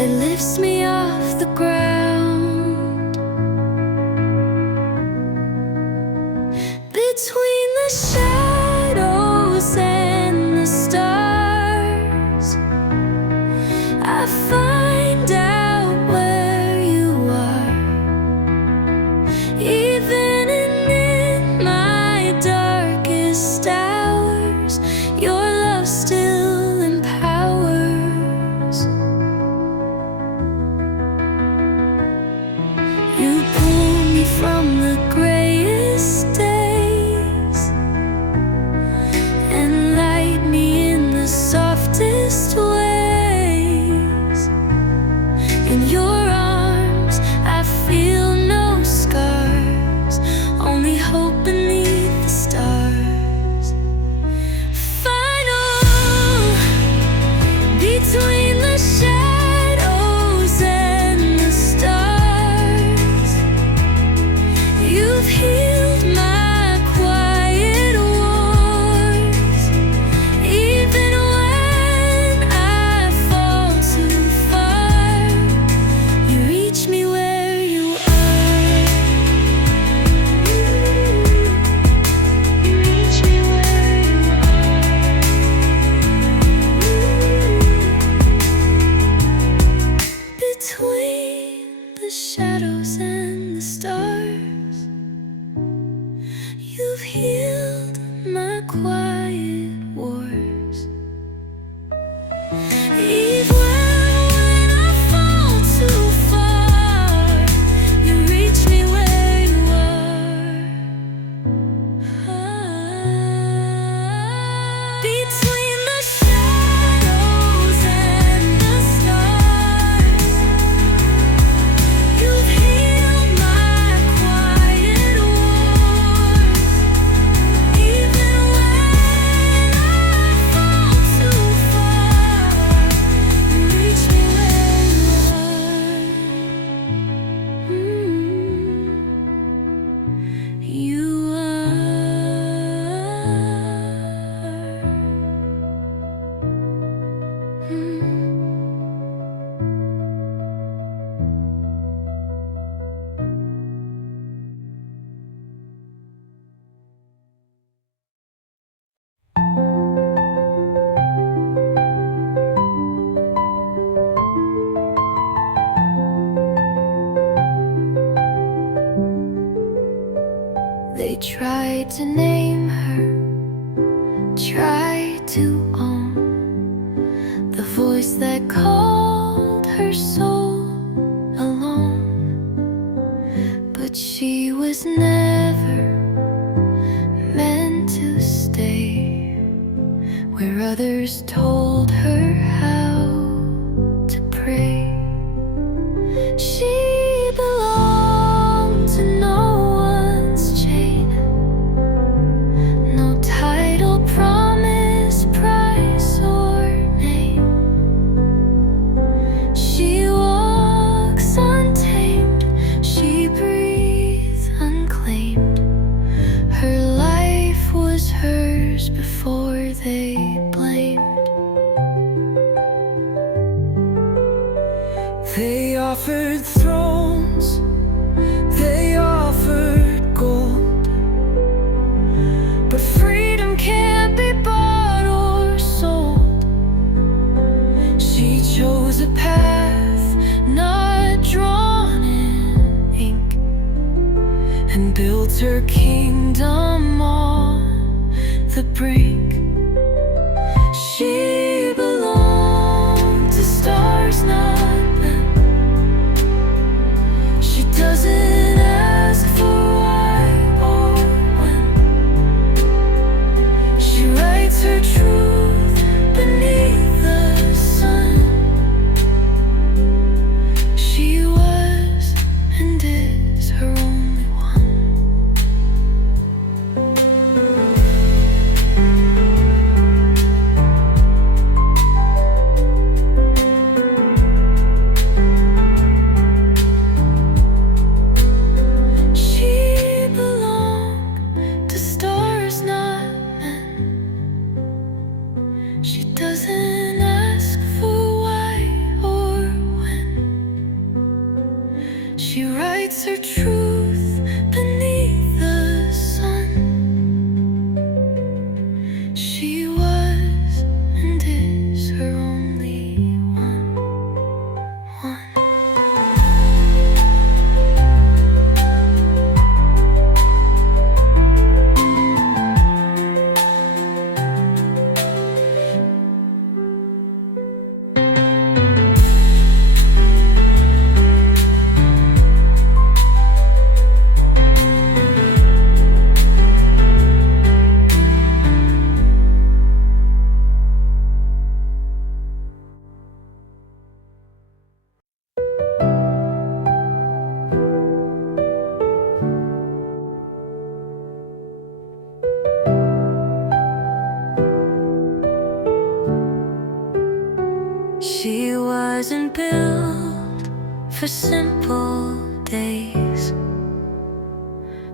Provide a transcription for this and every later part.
It lifts me off the ground. Between the shadows and the stars, I find out where you are. Even in my darkest hours, your love still empowers. You pull me from the grayest days and light me in the softest ways. In your arms I feel no scars, only hope beneath the stars. Final, between the shadows and the stars, you've healed my quiet wars. Even when I fall too far, you reach me where you are. You reach me where you are. Between the shadows and the stars, you've healed my quiet wars. Even when I fall too far, you reach me where you are. Between the shadows and the stars, you've healed my quiet wars. Even when I fall too far, you reach me where you are. You They tried to name her, tried to own the voice that called her soul alone. But she was never meant to stay where others told her how to pray. She belonged to no one's chain, no title, promise, price, or name. She walks untamed, she breathes unclaimed. Her life was hers before they blamed. They offered thrones, they offered gold, but freedom can't be bought or sold. She chose a path not drawn in ink and built her kingdom on the brink. She belonged to stars, not men. She doesn't ask for why or when. She writes her truth beneath the sun. She was and is her only one. hides her truth beneath the sun. She was and is her only one. She wasn't built for simple days.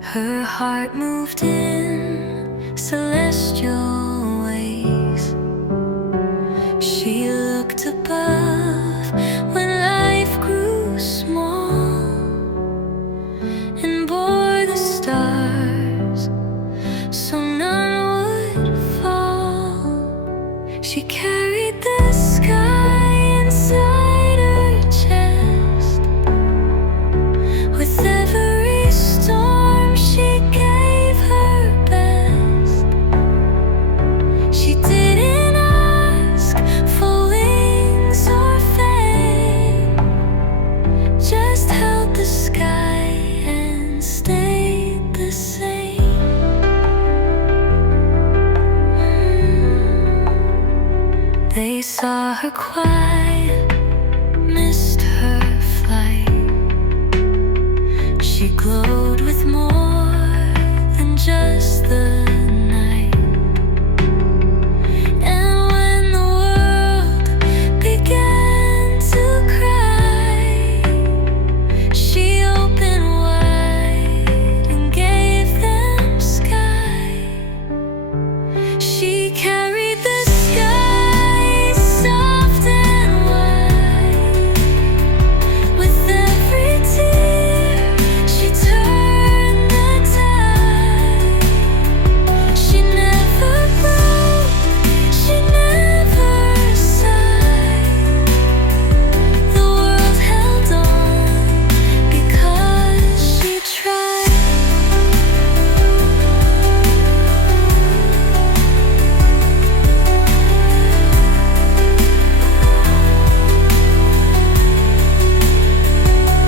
Her heart moved in celestial ways. She looked above when life grew small and bore the stars so none would fall. She carried the sky inside her chest. With every storm she gave her best. She didn't ask for wings or fame, just held the sky and stayed the same. They saw her quiet, missed her flight. She glowed with more than just the night. And when the world began to cry, she opened wide and gave them sky. She carried the sky soft and wide. With every tear she turned the tide. She never broke, she never sighed. The world held on because she tried.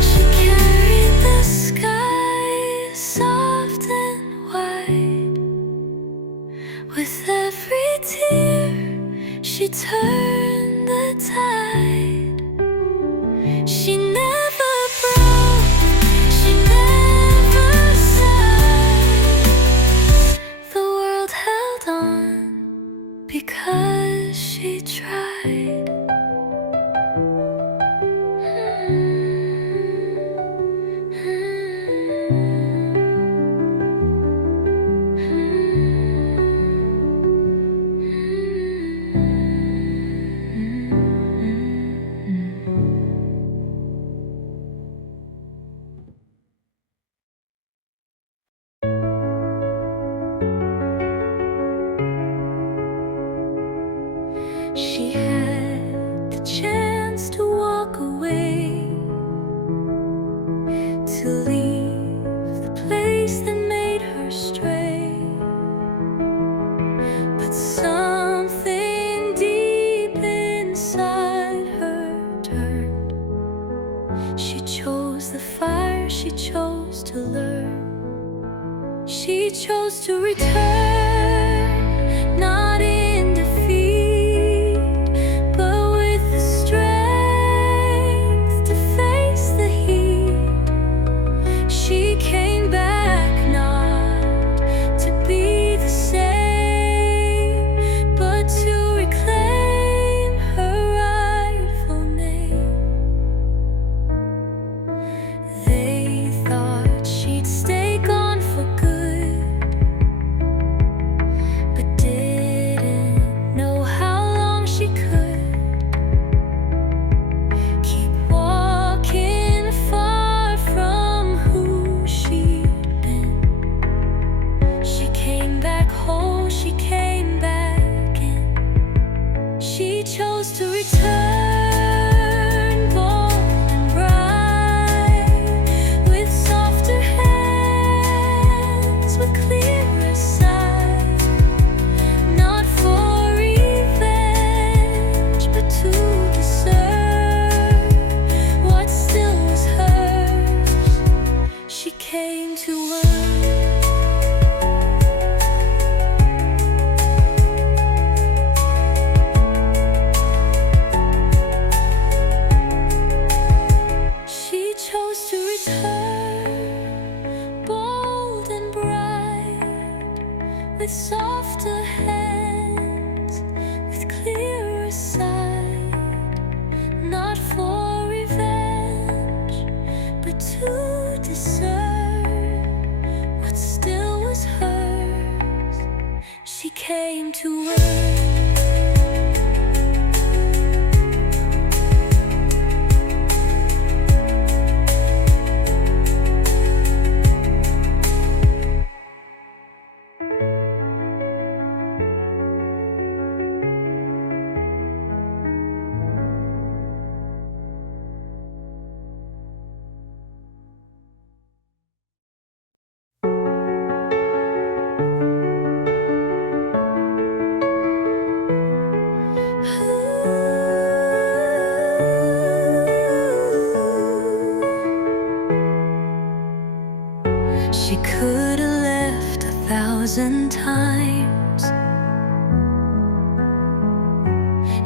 She carried the sky soft and wide. With every tear she turned the tide. She never broke, she never sighed. The world held on because she tried. She had the chance to walk away, to leave the place that made her stray. But something deep inside her turned. She chose the fire, she chose to learn. She chose to return, not in defeat, but with the strength to face the heat. She came back not to be the same, but to reclaim her rightful name. They thought she'd stay gone for good, discern what still was hers. She came to earth. She could have left 1,000 times,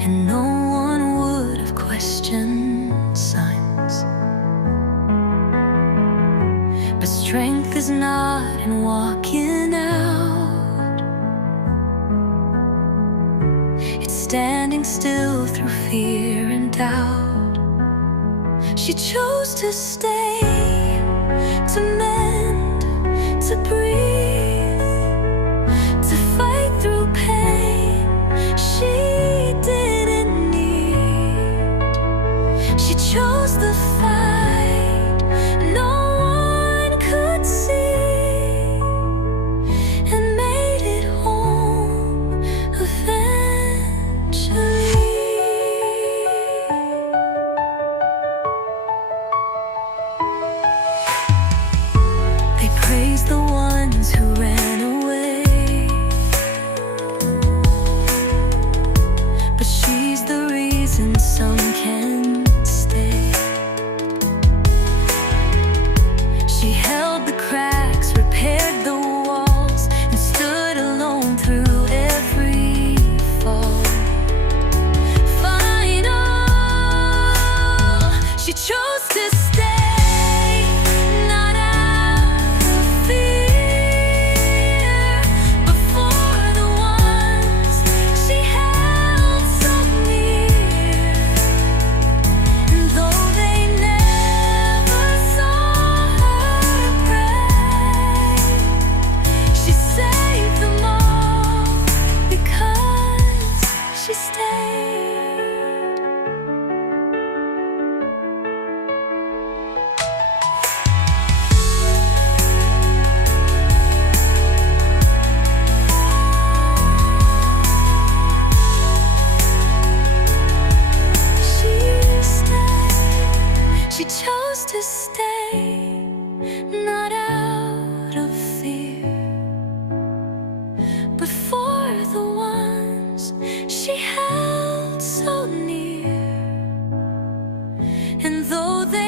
and no one would have questioned signs. But strength is not in walking out, it's standing still through fear and doubt. She chose to stay, to mend, to breathe, to fight through pain she didn't need. She chose the fight no one could see, and made it home eventually. They praise the ones who ran away, but she's the reason some can stay. She held the cracks, repaired the walls, and stood alone through every fall. Final, she chose to stay, not out of fear, but for the ones she held so near. And though they never saw her pray, she saved them all because she stayed. She chose to stay, not out of fear, but for the ones she held so near. And though they